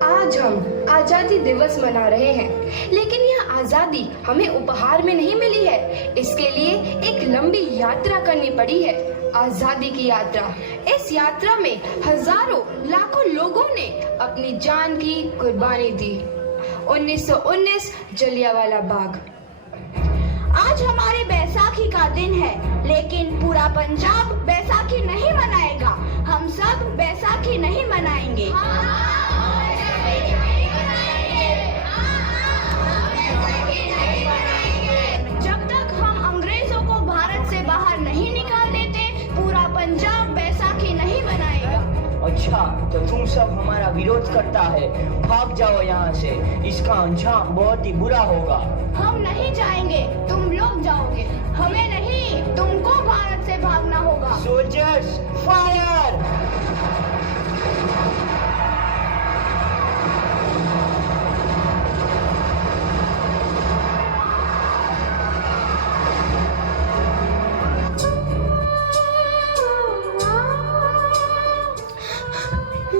आज हम आजादी दिवस मना रहे हैं, लेकिन यह आजादी हमें उपहार में नहीं मिली है। इसके लिए एक लंबी यात्रा करनी पड़ी है, आजादी की यात्रा। इस यात्रा में हजारों लाखों लोगों ने अपनी जान की कुर्बानी दी। 1919 जलियांवाला बाग। आज हमारे बैसाखी का दिन है, लेकिन पूरा पंजाब बैसाखी नहीं मनाएगा। हम सब बैसाखी नहीं मनाएंगे। जब तक हम अंग्रेजों को भारत से बाहर नहीं निकाल देते, पूरा पंजाब बैसाखी नहीं मनाएगा। अच्छा, तो तुम सब हमारा विरोध करता है। भाग जाओ यहाँ से, इसका अंजाम बहुत ही बुरा होगा। हम नहीं जाएंगे, तुम लोग जाओगे। हमें नहीं, तुमको भारत से भागना होगा। Soldiers, fire!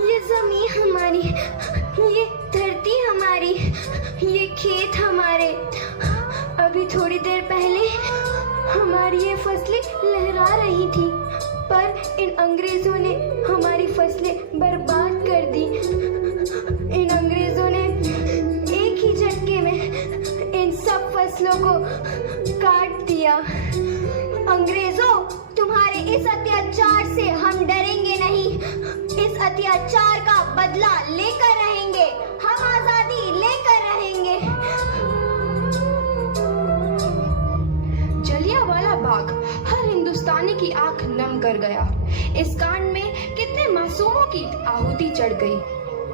ये जमीन हमारी, ये धरती हमारी, ये खेत हमारे। अभी थोड़ी देर पहले हमारी ये फसलें लहरा रही थी, पर इन अंग्रेजों ने हमारी फसलें बर्बाद कर दी। इन अंग्रेजों ने एक ही झटके में इन सब फसलों को काट दिया। अंग्रेजों, तुम्हारे इस अत्याचार से हम डरेंगे नहीं। इस अत्याचार का बदला लेकर रहेंगे। हम आजादी लेकर रहेंगे। जलियांवाला बाग हर हिंदुस्तानी की आंख नम कर गया। इस कांड में कितने मासूमों की आहुति चढ़ गई,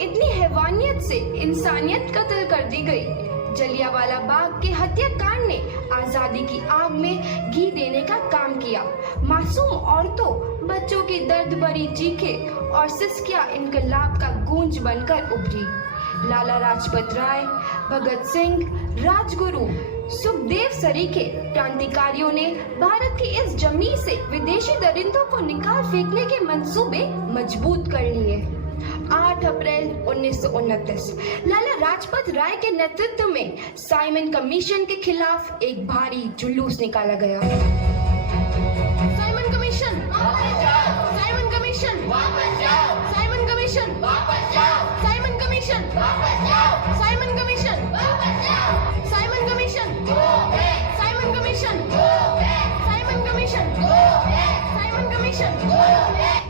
इतनी हैवानियत से इंसानियत कत्ल कर दी गई। जलियांवाला बाग के हत्याकांड ने आजादी की आग में घी देने का काम किया। मासूम औरतों, बच्चों की दर्द भरी चीखें और सिसकियां इनकलाब का गूंज बनकर उभरी। लाला लाजपत राय, भगत सिंह, राजगुरु, सुखदेव सरीखे क्रांतिकारियों ने भारत की इस जमीन से विदेशी दरिंदों को निकाल फेंकने के मंसूबे मजबूत कर लिए। 8 अप्रैल 1929 लाला लाजपत राय के नेतृत्व में साइमन कमीशन के खिलाफ एक भारी जुलूस निकाला गया। साइमन कमीशन वापस जाओ। साइमन कमीशन वापस जाओ। साइमन कमीशन वापस जाओ। साइमन कमीशन वापस जाओ। साइमन कमीशन वापस जाओ। Simon commission go back. Simon commission go back. Simon commission go back. Simon commission go back.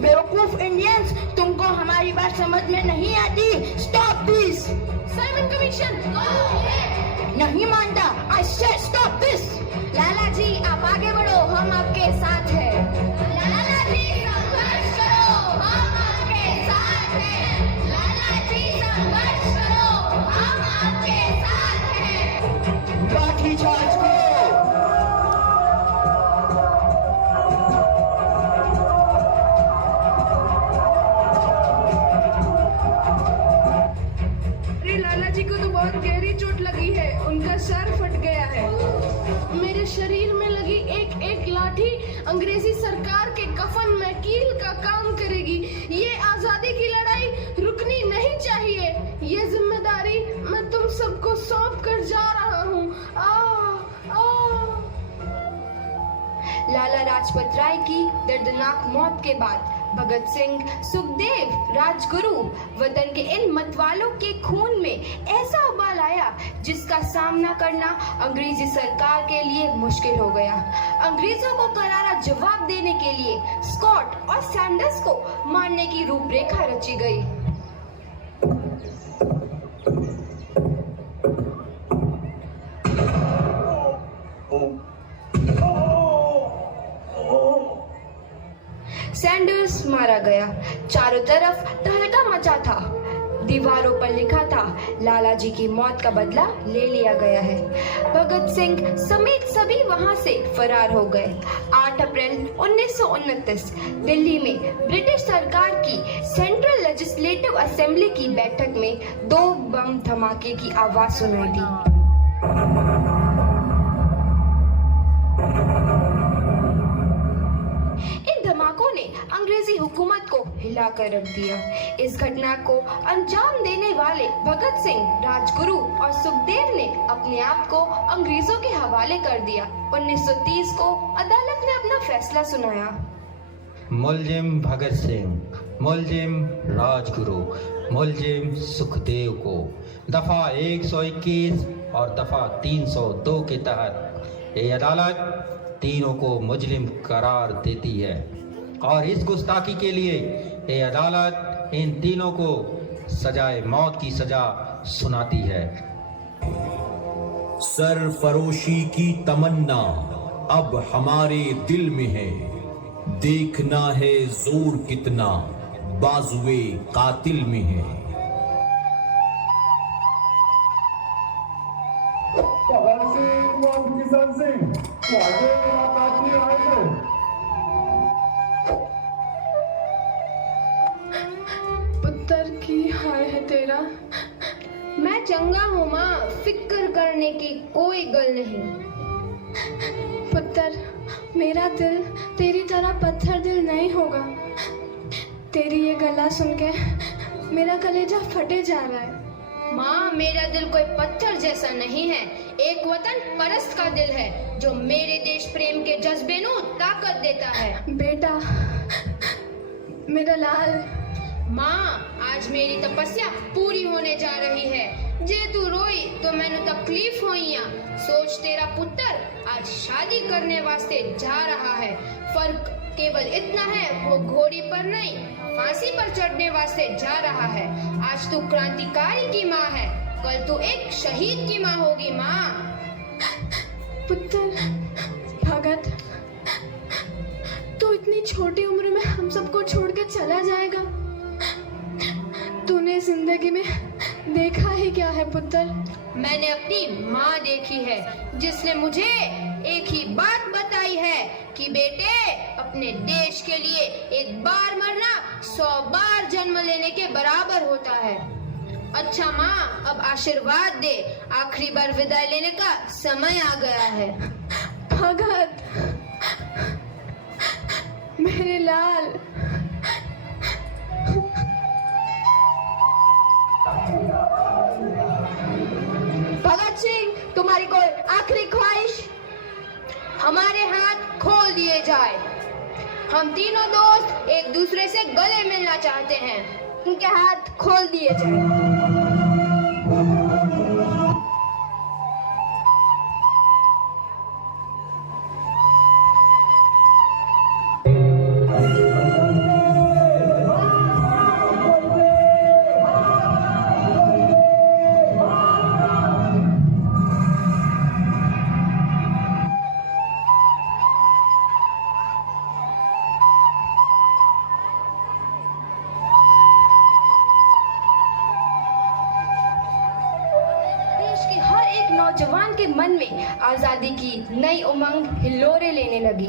बेवकूफ इंडियंस, तुमको हमारी बात समझ में नहीं आती। Stop this. Simon commission go back. नहीं मानता। आई से स्टॉप दिस। लाला जी, आप आगे बढ़ो, हम आपके साथ हैं। लाला जी, संघर्ष करो, हम आपके साथ हैं। लाला जी, संघर्ष करो, हम आपके साथ हैं। लाठी चार्ज करो! अरे लाला जी को तो बहुत गहरी चोट लगी है, उनका सर फट गया है। मेरे शरीर में लगी एक एक लाठी अंग्रेजी सरकार के कफन में कील का काम करेगी। ये आजादी की लड़ाई रुकनी नहीं चाहिए। ये जिम्मेदारी मैं तुम सबको सौंप कर जा रहा हूँ। लाला लाजपत राय की दर्दनाक मौत के बाद भगत सिंह, सुखदेव, राजगुरु, वतन के इन मतवालों के खून में ऐसा उबाल आया जिसका सामना करना अंग्रेजी सरकार के लिए मुश्किल हो गया। अंग्रेजों को करारा जवाब देने के लिए स्कॉट और सैंडर्स को मारने की रूपरेखा रची गई। सैंडर्स मारा गया। चारों तरफ तहलका मचा था। दीवारों पर लिखा था, लाला जी की मौत का बदला ले लिया गया है। भगत सिंह समेत सभी वहां से फरार हो गए। 8 अप्रैल 1929 दिल्ली में ब्रिटिश सरकार की सेंट्रल लेजिस्लेटिव असेंबली की बैठक में 2 बम धमाके की आवाज सुनाई दी। अंग्रेजी हुकूमत को हिलाकर रख दिया। इस घटना को अंजाम देने वाले भगत सिंह, राजगुरु और सुखदेव ने अपने आप को अंग्रेजों के हवाले कर दिया। 1930 को अदालत ने अपना फैसला सुनाया। मुलजिम भगत सिंह, मुलजिम राजगुरु, मुलजिम सुखदेव को दफा 121 और दफा 302 के तहत ये अदालत तीनों को मुजरिम करार देती है और इस गुस्ताखी के लिए ये अदालत इन तीनों को सजाए मौत की सजा सुनाती है। सरफरोशी की तमन्ना अब हमारे दिल में है, देखना है जोर कितना बाजुए कातिल में है। भगत सिंह व किशन सिंह वाजे मुलाकात में आए थे। पुत्र की हाल है तेरा? मैं चंगा हूँ माँ, फिक्र करने की कोई गल नहीं। पुत्र, मेरा दिल तेरी तरह पत्थर दिल नहीं होगा। तेरी ये गला सुन के मेरा कलेजा फटे जा रहा है। माँ, मेरा दिल कोई पत्थर जैसा नहीं है, एक वतन परस्त का दिल है जो मेरे देश प्रेम के जज्बे को ताकत देता है। बेटा, मेरा लाल। माँ, आज मेरी तपस्या पूरी होने जा रही है। जे तू रोई तो मैंने तकलीफ होइया। सोच, तेरा पुत्र आज शादी करने वास्ते जा रहा है। फर्क केवल इतना है, वो घोड़ी पर नहीं फांसी पर चढ़ने वास्ते जा रहा है। आज तू क्रांतिकारी की माँ है, कल तू एक शहीद की माँ होगी। माँ। पुत्र भगत, तू इतनी छोटी उम्र में हम सबको छोड़ के चला जाएगा? तूने जिंदगी में देखा ही क्या है पुत्र? मैंने अपनी माँ देखी है, जिसने मुझे एक ही बात बताई है कि बेटे, अपने देश के लिए एक बार मरना 100 बार जन्म लेने के बराबर होता है। अच्छा माँ, अब आशीर्वाद दे, आखिरी बार विदाई लेने का समय आ गया है। भगत, मेरे लाल। भगत सिंह, तुम्हारी कोई आखिरी ख्वाहिश? हमारे हाथ खोल दिए जाए। हम तीनों दोस्त एक दूसरे से गले मिलना चाहते हैं। उनके हाथ खोल दिए जाए। नौजवान के मन में आजादी की नई उमंग हिलोरे लेने लगी।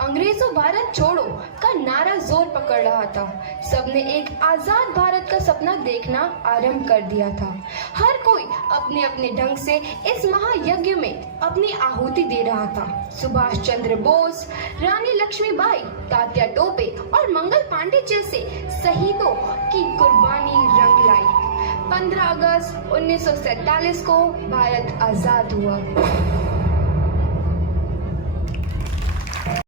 अंग्रेजों भारत छोड़ो का नारा जोर पकड़ रहा था। सबने एक आजाद भारत का सपना देखना आरंभ कर दिया था। हर कोई अपने अपने ढंग से इस महायज्ञ में अपनी आहुति दे रहा था। सुभाष चंद्र बोस, रानी लक्ष्मीबाई, तात्या टोपे और मंगल पांडे जैसे शहीदों की कुर्बानी रंग लाई। 15 अगस्त 1947 को भारत आजाद हुआ।